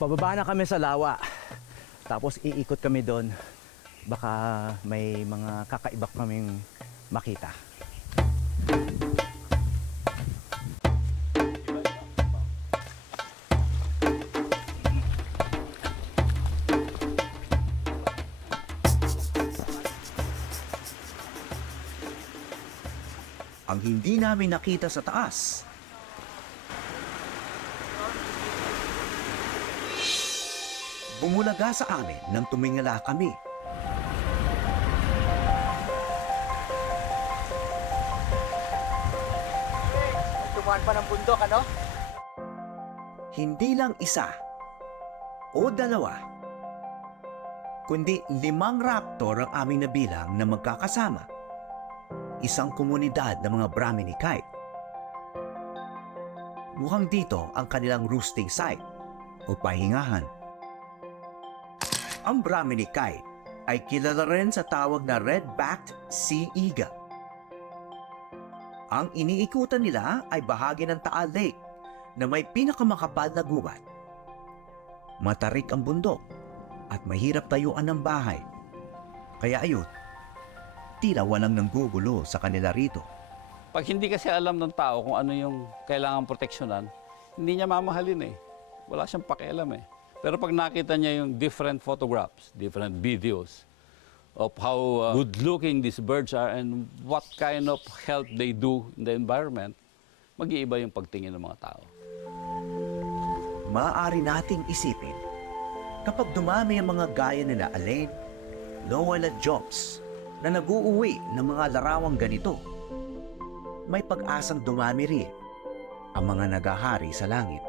Pababa na kami sa lawa. Tapos iikot kami doon. Baka may mga kakaiba kaming makita. Ang hindi namin nakita sa taas, bumulaga sa amin nang tumingala kami. Tumaan pa ng bundok, ano? Hindi lang isa o dalawa, kundi 5 raptor ang aming nabilang na magkakasama. Isang komunidad ng mga Brahmini kite. Mukhang dito ang kanilang roosting site o pahingahan. Ang Brahmini kite ay kilala rin sa tawag na red-backed sea eagle. Ang iniikutan nila ay bahagi ng Taal Lake na may pinakamakapal na gubat. Matarik ang bundok at mahirap tayuan ng bahay. Kaya ayun, tila walang nanggugulo sa kanila rito. Pag hindi kasi alam ng tao kung ano yung kailangang proteksyonan, hindi niya mamahalin eh. Wala siyang pakialam eh. Pero pag nakita niya yung different photographs, different videos of how good-looking these birds are and what kind of help they do in the environment, mag-iiba yung pagtingin ng mga tao. Maaari nating isipin, kapag dumami ang mga gaya nila Alain, Lowell at Jobs na nag-uuwi ng mga larawang ganito, may pag-asang dumami rin ang mga nagahari sa langit.